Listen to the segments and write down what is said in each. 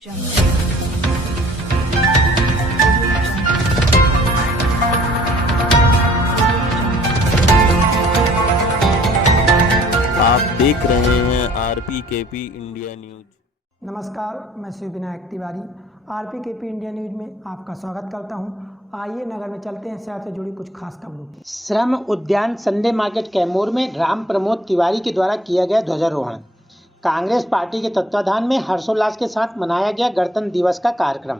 आप देख रहे हैं RPKP इंडिया न्यूज। नमस्कार, मैं Shiv Vinayak Tiwari RPKP India news में आपका स्वागत करता हूं। आइए नगर में चलते हैं शहर से जुड़ी कुछ खास खबरों की। श्रम उद्यान संडे मार्केट कैमूर में राम प्रमोद तिवारी के द्वारा किया गया ध्वजारोहण। कांग्रेस पार्टी के तत्वाधान में हर्षोल्लास के साथ मनाया गया गणतंत्र दिवस का कार्यक्रम।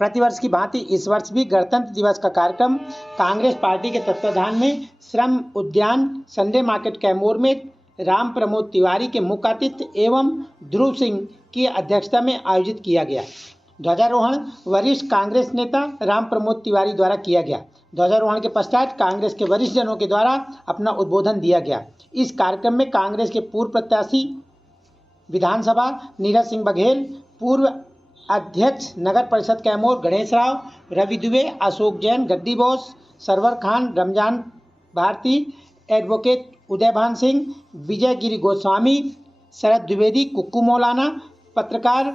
प्रतिवर्ष की भांति इस वर्ष भी गणतंत्र दिवस का कार्यक्रम कांग्रेस पार्टी के तत्वाधान में श्रम उद्यान संडे मार्केट कैमूर में राम प्रमोद तिवारी के मुख्य अतिथि एवं ध्रुव सिंह की अध्यक्षता में आयोजित किया गया। ध्वजारोहण वरिष्ठ कांग्रेस नेता राम प्रमोद तिवारी द्वारा किया गया। ध्वजारोहण के पश्चात कांग्रेस के वरिष्ठ जनों के द्वारा अपना उद्बोधन दिया गया। इस कार्यक्रम में कांग्रेस के पूर्व प्रत्याशी विधानसभा नीरज सिंह बघेल, पूर्व अध्यक्ष नगर परिषद कैमूर गणेश राव, रवि दुबे, अशोक जैन, गद्दी बोस, सरवर खान, रमजान भारती, एडवोकेट उदय भान सिंह, विजय गिरी गोस्वामी, शरद द्विवेदी, कुक्कू मौलाना, पत्रकार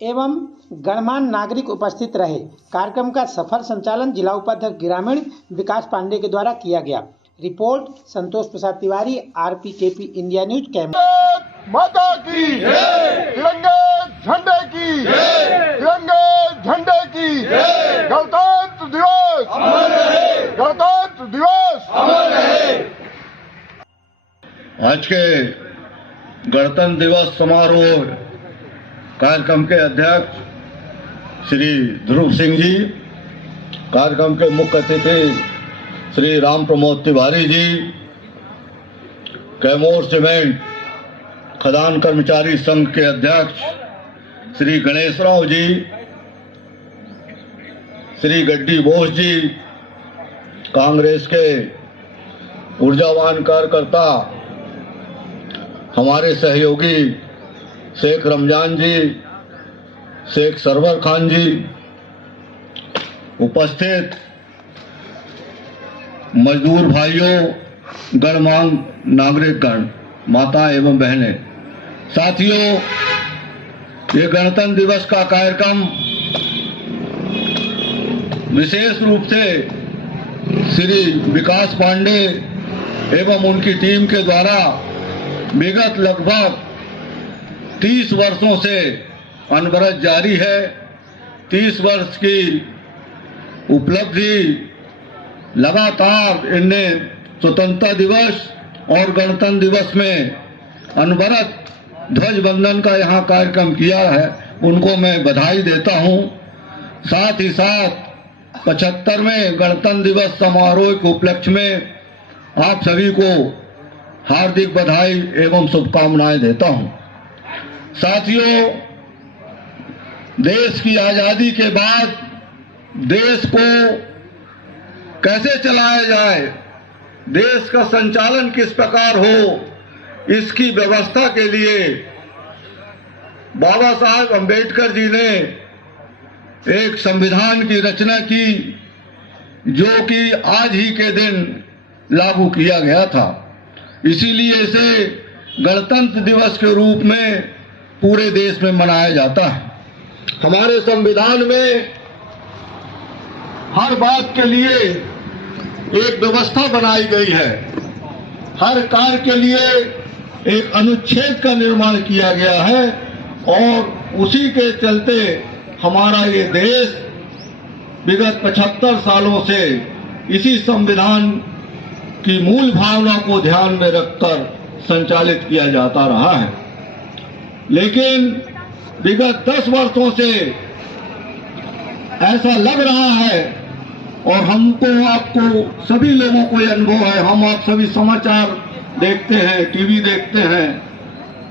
एवं गणमान्य नागरिक उपस्थित रहे। कार्यक्रम का सफल संचालन जिला उपाध्यक्ष ग्रामीण विकास पांडे के द्वारा किया गया। Report Santosh Prasad Tiwari, RPKP India news Kaimur. माता की तिरंगे झंडे की तिरंगे झंडे की गणतंत्र दिवस अमर रहे, गणतंत्र दिवस अमर रहे। आज के गणतंत्र दिवस समारोह कार्यक्रम के अध्यक्ष श्री ध्रुव सिंह जी, कार्यक्रम के मुख्य अतिथि श्री राम प्रमोद तिवारी जी, कैमूर सीमेंट खदान कर्मचारी संघ के अध्यक्ष श्री गणेश राव जी, श्री गड्डी बोस जी, कांग्रेस के ऊर्जावान कार्यकर्ता हमारे सहयोगी शेख रमजान जी, शेख सरवर खान जी, उपस्थित मजदूर भाइयों, गणमान्य नागरिकगण, माता एवं बहनें, साथियों, ये गणतंत्र दिवस का कार्यक्रम विशेष रूप से श्री विकास पांडे एवं उनकी टीम के द्वारा विगत लगभग 30 वर्षों से अनवरत जारी है। 30 वर्ष की उपलब्धि लगातार इनने स्वतंत्रता दिवस और गणतंत्र दिवस में अनवरत ध्वज बंधन का यहाँ कार्यक्रम किया है, उनको मैं बधाई देता हूँ। साथ ही साथ 75वें गणतंत्र दिवस समारोह के उपलक्ष्य में आप सभी को हार्दिक बधाई एवं शुभकामनाएं देता हूँ। साथियों, देश की आजादी के बाद देश को कैसे चलाया जाए, देश का संचालन किस प्रकार हो, इसकी व्यवस्था के लिए बाबा साहब अम्बेडकर जी ने एक संविधान की रचना की, जो कि आज ही के दिन लागू किया गया था। इसीलिए इसे गणतंत्र दिवस के रूप में पूरे देश में मनाया जाता है। हमारे संविधान में हर बात के लिए एक व्यवस्था बनाई गई है, हर कार्य के लिए एक अनुच्छेद का निर्माण किया गया है और उसी के चलते हमारा ये देश विगत 75 सालों से इसी संविधान की मूल भावना को ध्यान में रखकर संचालित किया जाता रहा है। लेकिन विगत 10 वर्षों से ऐसा लग रहा है, और हमको आपको सभी लोगों को ये अनुभव है, हम आप सभी समाचार देखते हैं, टीवी देखते हैं,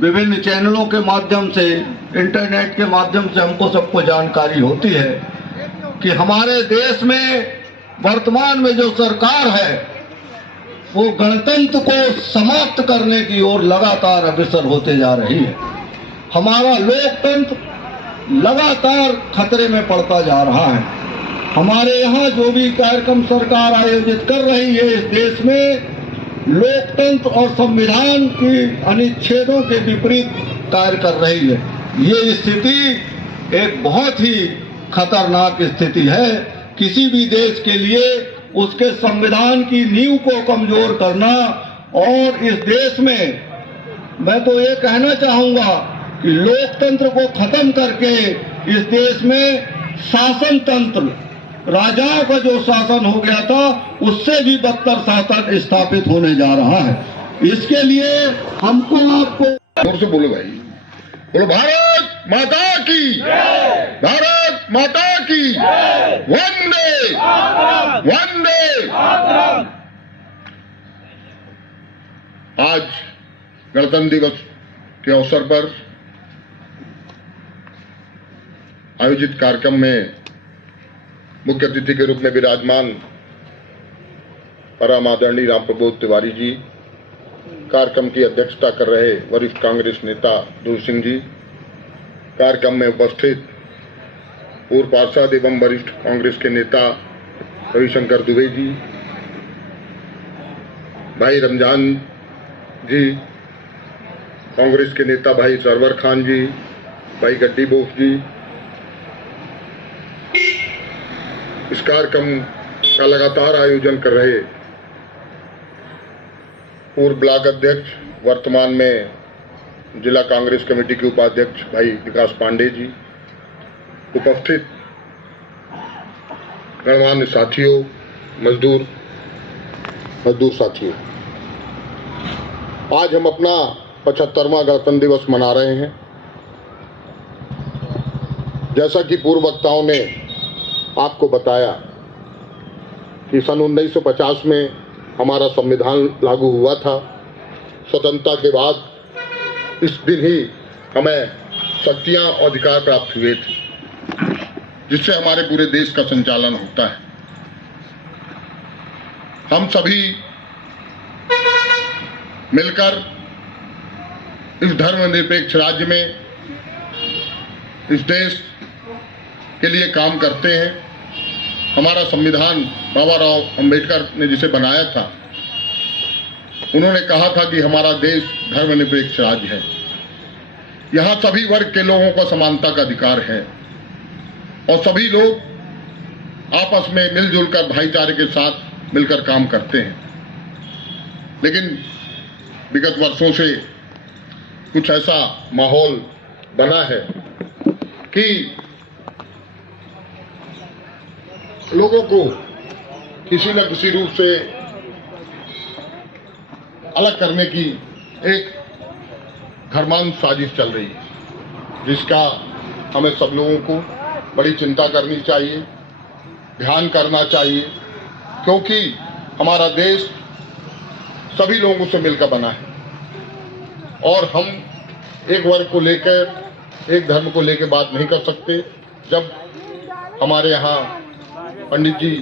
विभिन्न चैनलों के माध्यम से, इंटरनेट के माध्यम से हमको सबको जानकारी होती है कि हमारे देश में वर्तमान में जो सरकार है वो गणतंत्र को समाप्त करने की ओर लगातार अग्रसर होते जा रही है। हमारा लोकतंत्र लगातार खतरे में पड़ता जा रहा है। हमारे यहाँ जो भी कार्यक्रम सरकार आयोजित कर रही है, इस देश में लोकतंत्र और संविधान की अनुच्छेदों के विपरीत कार्य कर रही है। ये स्थिति एक बहुत ही खतरनाक स्थिति है। किसी भी देश के लिए उसके संविधान की नींव को कमजोर करना, और इस देश में मैं तो ये कहना चाहूंगा कि लोकतंत्र को खत्म करके इस देश में शासन तंत्र, राजाओं का जो शासन हो गया था उससे भी बदतर शासन स्थापित होने जा रहा है। इसके लिए हमको आपको जोर से बोलो भाई, बोलो भारत माता की, भारत माता की, वंदे वंदे। आज गणतंत्र दिवस के अवसर पर आयोजित कार्यक्रम में मुख्य अतिथि के रूप में विराजमान परम आदरणीय राम प्रबोध तिवारी जी, कार्यक्रम की अध्यक्षता कर रहे वरिष्ठ कांग्रेस नेता ध्रुव सिंह जी, कार्यक्रम में उपस्थित पूर्व पार्षद एवं वरिष्ठ कांग्रेस के नेता रविशंकर दुबे जी, भाई रमजान जी, कांग्रेस के नेता भाई सरवर खान जी, भाई गड्डी बोस जी, इस कार्यक्रम का लगातार आयोजन कर रहे पूर्व ब्लॉक अध्यक्ष, वर्तमान में जिला कांग्रेस कमेटी के उपाध्यक्ष भाई विकास पांडे जी, उपस्थित गणमान्य साथियों, मजदूर साथियों, आज हम अपना 75वां गणतंत्र दिवस मना रहे हैं। जैसा कि पूर्व वक्ताओं ने आपको बताया कि सन 1950 में हमारा संविधान लागू हुआ था। स्वतंत्रता के बाद इस दिन ही हमें शक्तियां और अधिकार प्राप्त हुए थे, जिससे हमारे पूरे देश का संचालन होता है। हम सभी मिलकर इस धर्मनिरपेक्ष राज्य में, इस देश के लिए काम करते हैं। हमारा संविधान बाबा राव अंबेडकर ने जिसे बनाया था, उन्होंने कहा था कि हमारा देश धर्मनिरपेक्ष राज्य है। यहाँ सभी वर्ग के लोगों को समानता का अधिकार है और सभी लोग आपस में मिलजुल कर भाईचारे के साथ मिलकर काम करते हैं। लेकिन विगत वर्षों से कुछ ऐसा माहौल बना है कि लोगों को किसी न किसी रूप से अलग करने की एक घरमांद साजिश चल रही है, जिसका हमें सब लोगों को बड़ी चिंता करनी चाहिए, ध्यान करना चाहिए, क्योंकि हमारा देश सभी लोगों से मिलकर बना है और हम एक वर्ग को लेकर, एक धर्म को लेकर बात नहीं कर सकते। जब हमारे यहाँ पंडित जी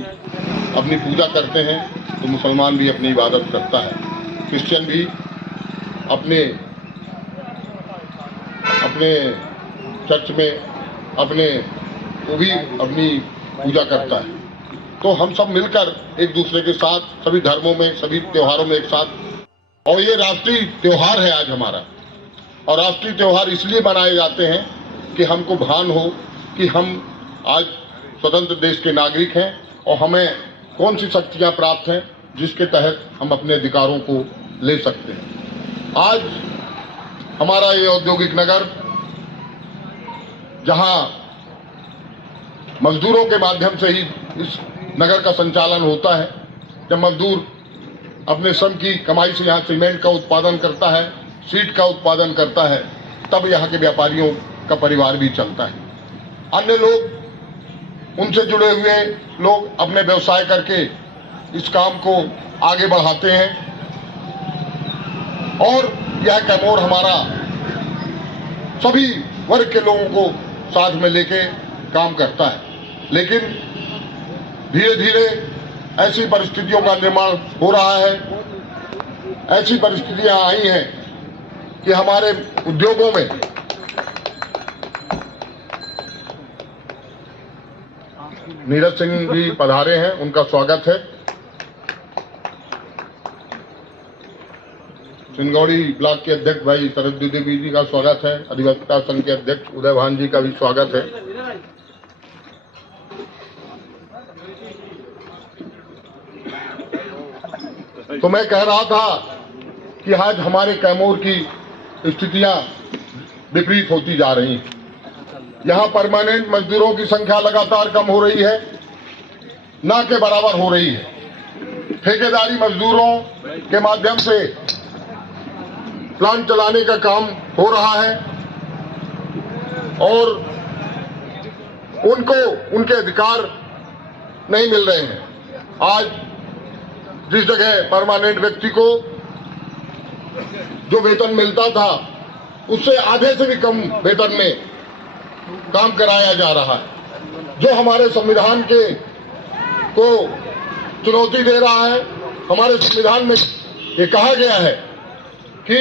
अपनी पूजा करते हैं तो मुसलमान भी अपनी इबादत करता है, क्रिश्चियन भी अपने चर्च में वो भी अपनी पूजा करता है। तो हम सब मिलकर एक दूसरे के साथ सभी धर्मों में, सभी त्योहारों में एक साथ, और ये राष्ट्रीय त्योहार है आज हमारा। और राष्ट्रीय त्योहार इसलिए मनाए जाते हैं कि हमको भान हो कि हम आज स्वतंत्र देश के नागरिक हैं और हमें कौन सी शक्तियां प्राप्त हैं जिसके तहत हम अपने अधिकारों को ले सकते हैं। आज हमारा ये औद्योगिक नगर, जहां मजदूरों के माध्यम से ही इस नगर का संचालन होता है, जब मजदूर अपने श्रम की कमाई से यहाँ सीमेंट का उत्पादन करता है, सीट का उत्पादन करता है, तब यहाँ के व्यापारियों का परिवार भी चलता है। अन्य लोग, उनसे जुड़े हुए लोग अपने व्यवसाय करके इस काम को आगे बढ़ाते हैं और यह कैमोर हमारा सभी वर्ग के लोगों को साथ में लेके काम करता है। लेकिन धीरे धीरे ऐसी परिस्थितियों का निर्माण हो रहा है, ऐसी परिस्थितियां आई हैं कि हमारे उद्योगों में नीरज सिंह जी पधारे हैं, उनका स्वागत है। सिंगौड़ी ब्लॉक के अध्यक्ष भाई शरद द्विवेदी जी का स्वागत है। अधिवक्ता संघ के अध्यक्ष उदय भान जी का भी स्वागत है। तो मैं कह रहा था कि आज हमारे कैमूर की स्थितियां विपरीत होती जा रही हैं। यहाँ परमानेंट मजदूरों की संख्या लगातार कम हो रही है, ना के बराबर हो रही है। ठेकेदारी मजदूरों के माध्यम से प्लांट चलाने का काम हो रहा है और उनको उनके अधिकार नहीं मिल रहे हैं। आज जिस जगह परमानेंट व्यक्ति को जो वेतन मिलता था उससे आधे से भी कम वेतन में काम कराया जा रहा है, जो हमारे संविधान के को चुनौती दे रहा है। हमारे संविधान में ये कहा गया है कि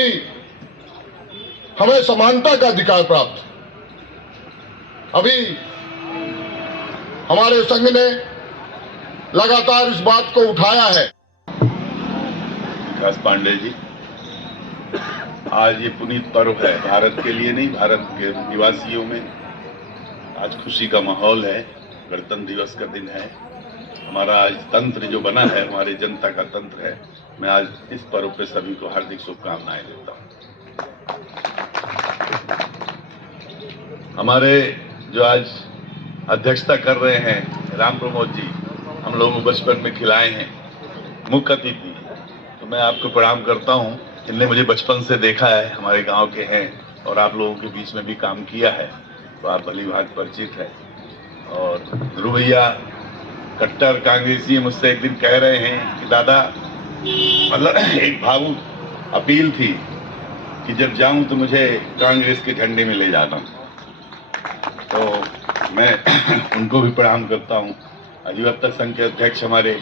हमें समानता का अधिकार प्राप्त। अभी हमारे संघ ने लगातार इस बात को उठाया है। विकास पांडे जी, आज ये पुनीत पर्व है, भारत के लिए नहीं, भारत के निवासियों में आज खुशी का माहौल है। गणतंत्र दिवस का दिन है। हमारा आज तंत्र जो बना है, हमारी जनता का तंत्र है। मैं आज इस पर्व पे सभी को हार्दिक शुभकामनाएं देता हूं। हमारे जो आज अध्यक्षता कर रहे हैं राम प्रमोद जी, हम लोगों को बचपन में खिलाए हैं, मुख्य अतिथि, तो मैं आपको प्रणाम करता हूं। इनने मुझे बचपन से देखा है, हमारे गांव के हैं और आप लोगों के बीच में भी काम किया है, तो आप भली भांति परिचित है। और ध्रुव भैया कट्टर कांग्रेसी मुझसे एक दिन कह रहे हैं कि दादा, मतलब एक भावुक अपील थी कि जब जाऊं तो मुझे कांग्रेस के झंडे में ले जाना। तो मैं उनको भी प्रणाम करता हूं। अधिवक्ता संघ के अध्यक्ष हमारे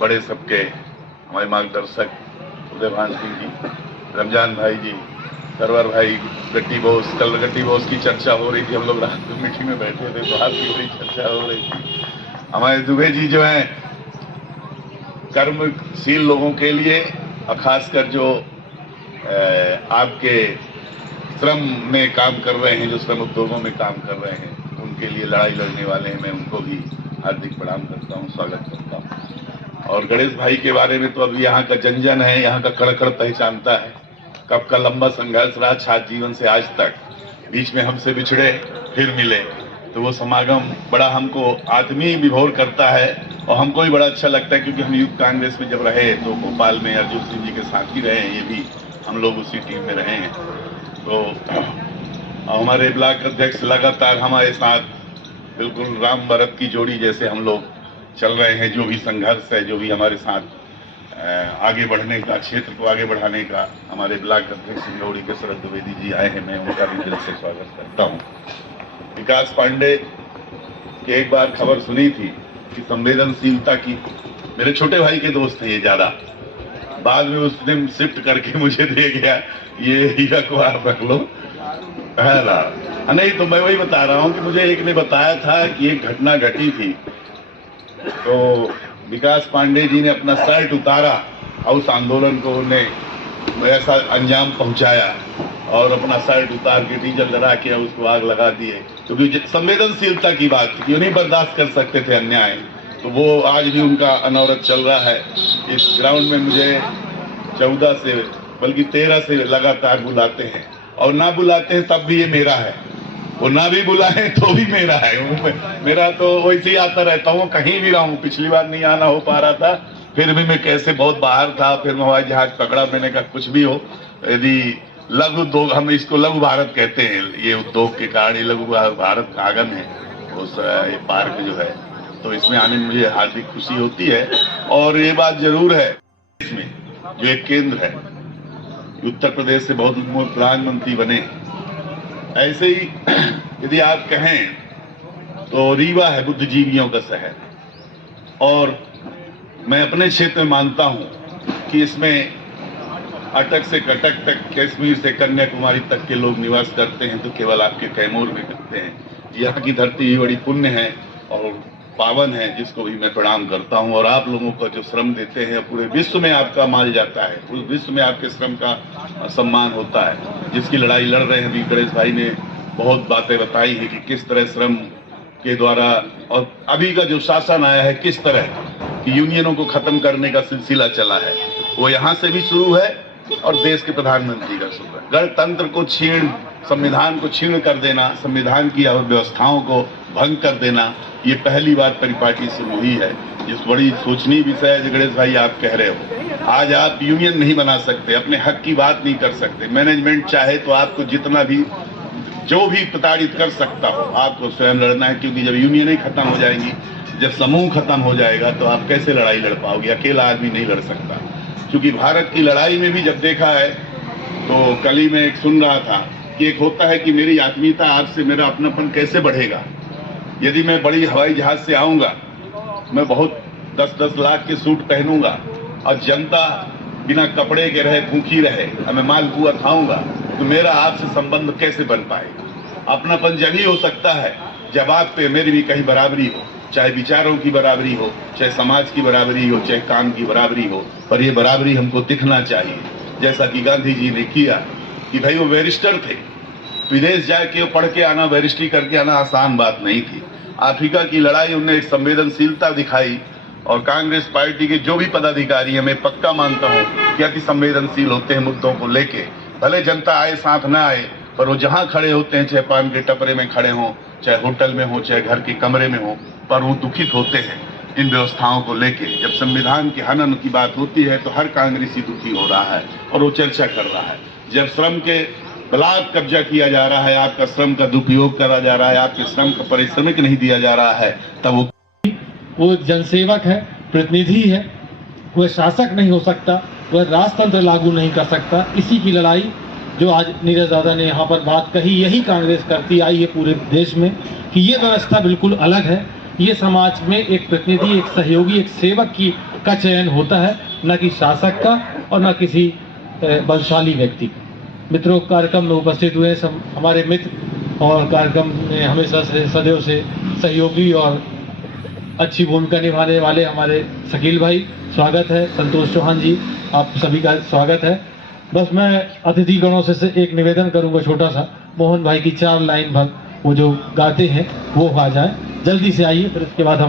बड़े सबके हमारे मार्गदर्शक उदयभान सिंह जी, रमजान भाई जी, सरवर भाई, गट्टी बोस, कल गट्टी बोस की चर्चा हो रही थी, हम लोग रात को मीटिंग में बैठे थे तो आपकी बड़ी चर्चा हो रही थी। हमारे दुबे जी जो हैं कर्मशील लोगों के लिए और खासकर जो आपके श्रम में काम कर रहे हैं, जो श्रम उद्योगों में काम कर रहे हैं, उनके लिए लड़ाई लड़ने वाले हैं, मैं उनको भी हार्दिक प्रणाम करता हूँ, स्वागत करता हूँ। और गणेश भाई के बारे में तो अभी यहाँ का जन जन है, यहाँ का कड़ कड़ पहचानता है। कब का लंबा संघर्ष रहा छात्र जीवन से आज तक, बीच में हमसे बिछड़े फिर मिले, तो वो समागम बड़ा हमको आत्मीय विभोर करता है और हमको भी बड़ा अच्छा लगता है, क्योंकि हम यूथ कांग्रेस में जब रहे तो भोपाल में अर्जुन सिंह जी के साथ ही रहे हैं, ये भी हम लोग उसी टीम में रहे हैं। तो हमारे ब्लॉक अध्यक्ष लगातार हमारे साथ बिल्कुल राम भरत की जोड़ी जैसे हम लोग चल रहे हैं। जो भी संघर्ष है, जो भी हमारे साथ आगे बढ़ने का, क्षेत्र को आगे बढ़ाने का, हमारे ब्लॉक अध्यक्ष सिंगौड़ी के शरद द्विवेदी जी आए हैं, मैं उनका भी दिल से स्वागत करता हूँ। विकास पांडे की एक बार खबर सुनी थी कि संवेदनशीलता की, मेरे छोटे भाई के दोस्त थे ये ज्यादा, बाद में उसने शिफ्ट करके मुझे दे गया, ये हीरा को आप रख लो, है ना। नहीं तो मैं वही बता रहा हूँ कि मुझे एक ने बताया था कि एक घटना घटी थी, तो विकास पांडे जी ने अपना शर्ट उतारा और उस आंदोलन को उन्हें ऐसा अंजाम पहुंचाया और अपना शर्ट उतार के डीजल डरा के उसको आग लगा दिए, क्योंकि संवेदनशीलता की बात थी, नहीं बर्दाश्त कर सकते थे अन्याय। तो वो आज भी उनका अनवरत चल रहा है। इस ग्राउंड में मुझे 14 से बल्कि 13 से लगातार बुलाते हैं, और ना बुलाते हैं तब भी ये मेरा है, वो ना भी बुलाए तो भी मेरा है। मेरा तो वैसे ही आता रहता हूँ, कहीं भी रहूँ। पिछली बार नहीं आना हो पा रहा था, फिर भी मैं कैसे बहुत बाहर था, फिर हवाई जहाज पकड़ा, मैंने कहा कुछ भी हो, यदि लघु उद्योग, हम इसको लघु भारत कहते हैं, ये उद्योग के कारण ये लघु भारत का आगम है उस ये पार्क जो है, तो इसमें आने में मुझे हार्दिक खुशी होती है। और ये बात जरूर है, इसमें जो एक केंद्र है, उत्तर प्रदेश से बहुत प्रधानमंत्री बने, ऐसे ही यदि आप कहें तो रीवा है बुद्धिजीवियों का शहर, और मैं अपने क्षेत्र में मानता हूं कि इसमें अटक से कटक तक, कश्मीर से कन्याकुमारी तक के लोग निवास करते हैं, तो केवल आपके कैमूर में करते हैं। यहाँ की धरती भी बड़ी पुण्य है और पावन है, जिसको भी मैं प्रणाम करता हूँ। और आप लोगों का जो श्रम देते हैं, पूरे विश्व में आपका माल जाता है, पूरे विश्व में आपके श्रम का सम्मान होता है। जिसकी लड़ाई लड़ रहे हैं, गणेश भाई ने बहुत बातें बताई हैं कि किस तरह श्रम के द्वारा, और अभी का जो शासन आया है किस तरह कि यूनियनों को खत्म करने का सिलसिला चला है, वो यहाँ से भी शुरू है और देश के प्रधानमंत्री का शुरू है। गणतंत्र को संविधान को छीण कर देना, संविधान की व्यवस्थाओं को भंग कर देना, ये पहली बार परिपाटी शुरू हुई है। इस बड़ी सोचनीय विषय है गणेश भाई, आप कह रहे हो। आज आप यूनियन नहीं बना सकते, अपने हक की बात नहीं कर सकते। मैनेजमेंट चाहे तो आपको जितना भी जो भी प्रताड़ित कर सकता हो, आपको स्वयं लड़ना है, क्योंकि जब यूनियनें खत्म हो जाएंगी, जब समूह खत्म हो जाएगा, तो आप कैसे लड़ाई लड़ पाओगे? अकेला आदमी नहीं लड़ सकता। क्योंकि भारत की लड़ाई में भी जब देखा है तो कल ही मैं एक सुन रहा था कि एक होता है कि मेरी आत्मीयता आपसे मेरा अपनापन कैसे बढ़ेगा। यदि मैं बड़ी हवाई जहाज से आऊंगा, मैं बहुत 10-10 लाख के सूट पहनूंगा और जनता बिना कपड़े के रहे, भूखी रहे, और मैं मालपुआ खाऊंगा, तो मेरा आपसे संबंध कैसे बन पाएगा? अपनापन जब ही हो सकता है जब आप पे मेरी भी कहीं बराबरी हो, चाहे विचारों की बराबरी हो, चाहे समाज की बराबरी हो, चाहे काम की बराबरी हो, पर ये बराबरी हमको दिखना चाहिए। जैसा कि गांधी जी ने किया कि भाई वो बैरिस्टर थे, विदेश जाके पढ़ के आना, बैरिस्ट्री करके आना आसान बात नहीं थी। अफ्रीका की लड़ाई उनने एक संवेदनशीलता दिखाई, और कांग्रेस पार्टी के जो भी पदाधिकारी हैं, मैं पक्का मानता हूं कि अति संवेदनशील होते हैं मुद्दों को लेके। भले जनता आए साथ ना आए, पर वो जहां खड़े होते हैं, चाहे पान के टपरे में खड़े हों, चाहे होटल में हो, चाहे घर के कमरे में हो, पर वो दुखित होते हैं इन व्यवस्थाओं को लेके। जब संविधान के हनन की बात होती है तो हर कांग्रेसी दुखी हो रहा है और वो चर्चा कर रहा है। जब श्रम के बलात् कब्जा किया जा रहा है, आपका श्रम का दुरुपयोग करा जा रहा है, आपके श्रम का पारिश्रमिक नहीं दिया जा रहा है, तब वो एक जनसेवक है, प्रतिनिधि है, वह शासक नहीं हो सकता, वह राजतंत्र लागू नहीं कर सकता। इसी की लड़ाई जो आज नीरज दादा ने यहाँ पर बात कही, यही कांग्रेस करती आई है पूरे देश में, कि ये व्यवस्था बिल्कुल अलग है। ये समाज में एक प्रतिनिधि, एक सहयोगी, एक सेवक का चयन होता है, न कि शासक का और न किसी बलशाली व्यक्ति का। मित्रों, कार्यक्रम में उपस्थित हुए सब हमारे मित्र और कार्यक्रम में हमेशा से सदैव से सहयोगी और अच्छी भूमिका निभाने वाले हमारे शकील भाई, स्वागत है। संतोष चौहान जी, आप सभी का स्वागत है। बस मैं अतिथिगणों से एक निवेदन करूंगा छोटा सा, मोहन भाई की 4 लाइन भर वो जो गाते हैं वो आ जाए, जल्दी से आइए, फिर इसके बाद हम